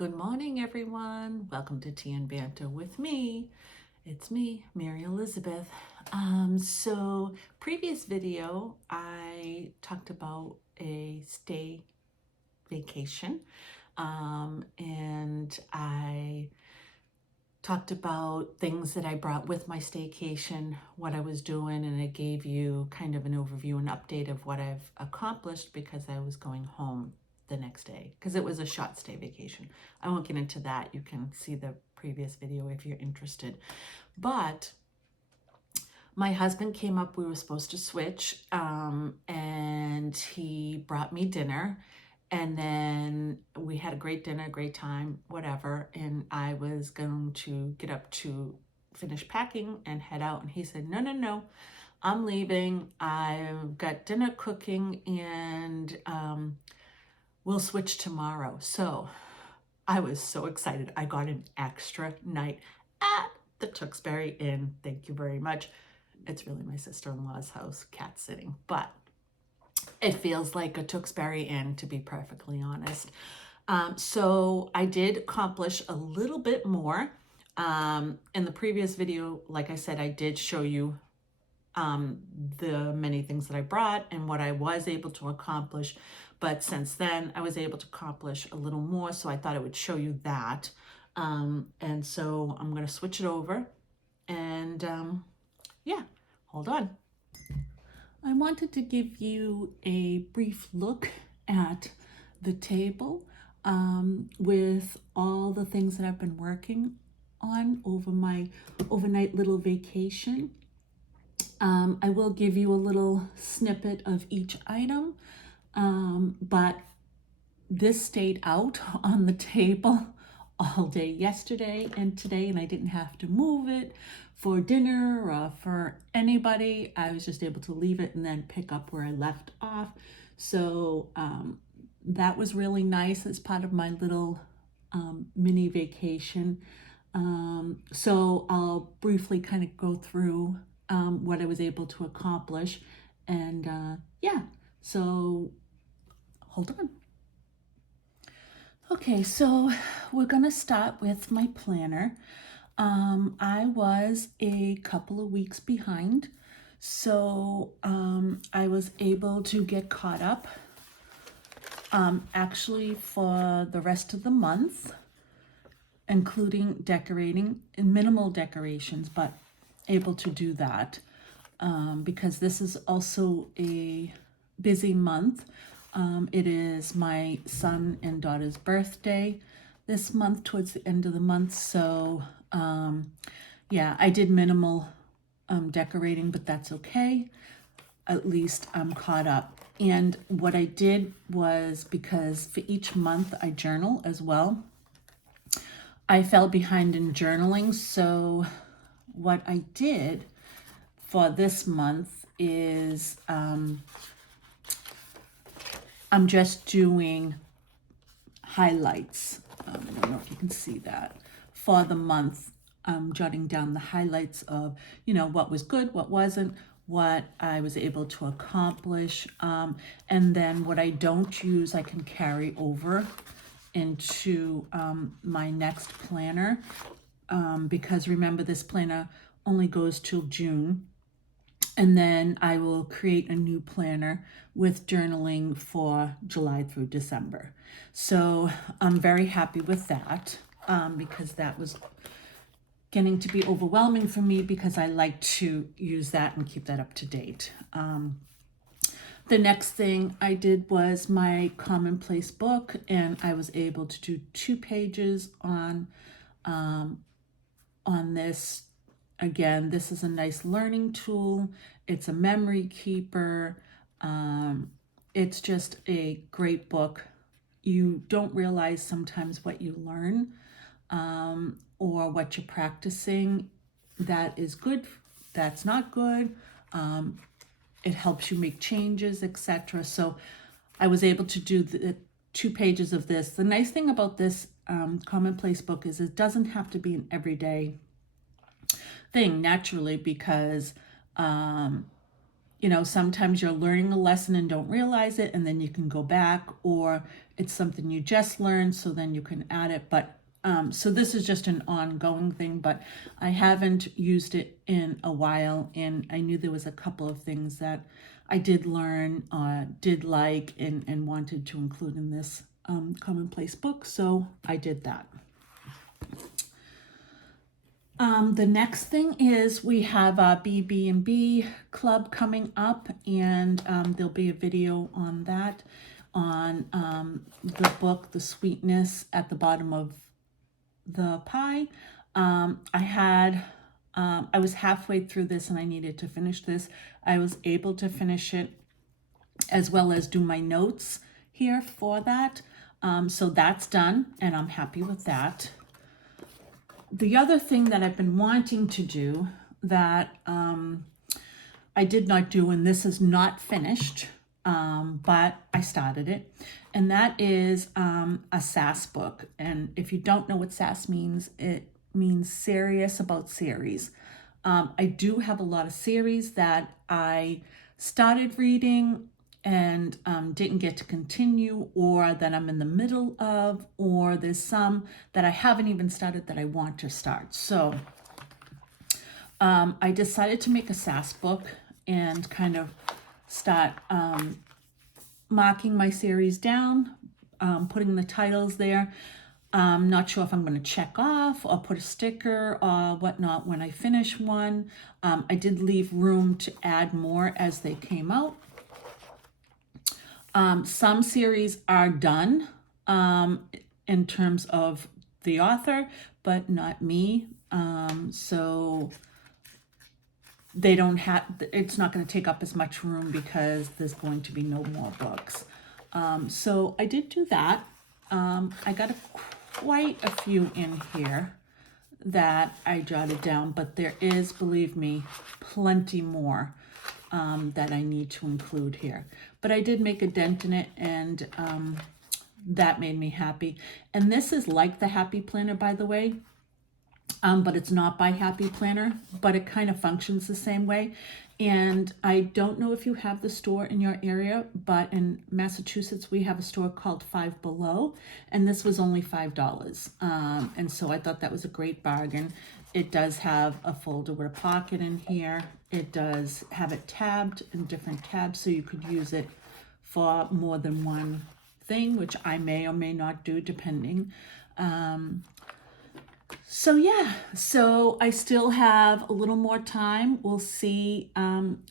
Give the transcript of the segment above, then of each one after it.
Good morning, everyone. Welcome to Tea and Banter with me. It's me, Mary Elizabeth. So previous video, I talked about a stay vacation, and I talked about things that I brought with my staycation, what I was doing, and I gave you kind of an overview and update of what I've accomplished because I was going home the next day because it was a short stay vacation. I won't get into that. You can see the previous video if you're interested. But my husband came up, we were supposed to switch, and he brought me dinner. And then we had a great dinner, great time, whatever. And I was going to get up to finish packing and head out. And he said, no, I'm leaving. I've got dinner cooking and we'll switch tomorrow. So I was so excited. I got an extra night at the Tewksbury Inn. Thank you very much. It's really my sister-in-law's house, cat sitting, but it feels like a Tewksbury Inn, to be perfectly honest. So I did accomplish a little bit more. In the previous video, like I said, I did show you the many things that I brought and what I was able to accomplish. But since then, I was able to accomplish a little more. So I thought I would show you that. And so I'm going to switch it over. And yeah, hold on. I wanted to give you a brief look at the table with all the things that I've been working on over my overnight little vacation. I will give you a little snippet of each item, but this stayed out on the table all day yesterday and today, and I didn't have to move it for dinner or for anybody. I was just able to leave it and then pick up where I left off. So that was really nice as part of my little mini vacation. So I'll briefly kind of go through what I was able to accomplish. And yeah, so hold on. Okay, so we're gonna start with my planner. I was a couple of weeks behind, so I was able to get caught up actually for the rest of the month, including decorating and minimal decorations, but able to do that because this is also a busy month. It is my son and daughter's birthday this month, towards the end of the month. So yeah, I did minimal decorating, but that's okay. At least I'm caught up. And what I did was, because for each month I journal as well, I fell behind in journaling. So what I did for this month is I'm just doing highlights. I don't know if you can see that. For the month, I'm jotting down the highlights of, what was good, what wasn't, what I was able to accomplish. And then what I don't use, I can carry over into my next planner. Because remember, this planner only goes till June. And then I will create a new planner with journaling for July through December. So I'm very happy with that because that was getting to be overwhelming for me because I like to use that and keep that up to date. The next thing I did was my commonplace book, and I was able to do 2 pages on this. Again, this is a nice learning tool. It's a memory keeper. It's just a great book. You don't realize sometimes what you learn or what you're practicing that is good, that's not good. It helps you make changes, etc. So I was able to do the 2 pages of this. The nice thing about this commonplace book is it doesn't have to be an everyday thing naturally, because you know, sometimes you're learning a lesson and don't realize it, and then you can go back, or it's something you just learned, so then you can add it. But so this is just an ongoing thing, but I haven't used it in a while, and I knew there was a couple of things that I did learn, did like, and wanted to include in this commonplace book, so I did that. The next thing is we have a BB&B club coming up, and there'll be a video on that, on the book, The Sweetness at the Bottom of the Pie. I was halfway through this and I needed to finish this. I was able to finish it as well as do my notes here for that. So that's done, and I'm happy with that. The other thing that I've been wanting to do that I did not do, and this is not finished, but I started it, and that is a SAS book. And if you don't know what SAS means, it means serious about series. I do have a lot of series that I started reading and didn't get to continue, or that I'm in the middle of, or there's some that I haven't even started that I want to start. So I decided to make a SAS book and kind of start marking my series down, putting the titles there. I'm not sure if I'm going to check off or put a sticker or whatnot when I finish one. I did leave room to add more as they came out. Some series are done in terms of the author, but not me. So they don't have, it's not going to take up as much room because there's going to be no more books. So I did do that. I got quite a few in here that I jotted down, but there is, believe me, plenty more that I need to include here. But I did make a dent in it, and that made me happy. And this is like the Happy Planner, by the way, but it's not by Happy Planner, but it kind of functions the same way. And I don't know if you have the store in your area, but in Massachusetts, we have a store called Five Below, and this was only $5. And so I thought that was a great bargain. It does have a folder with a pocket in here. It does have it tabbed in different tabs, so you could use it for more than one thing, which I may or may not do, depending. So yeah, so I still have a little more time. We'll see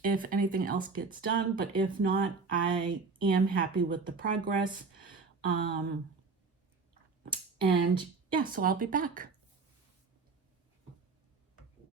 if anything else gets done, but if not, I am happy with the progress. And yeah, so I'll be back.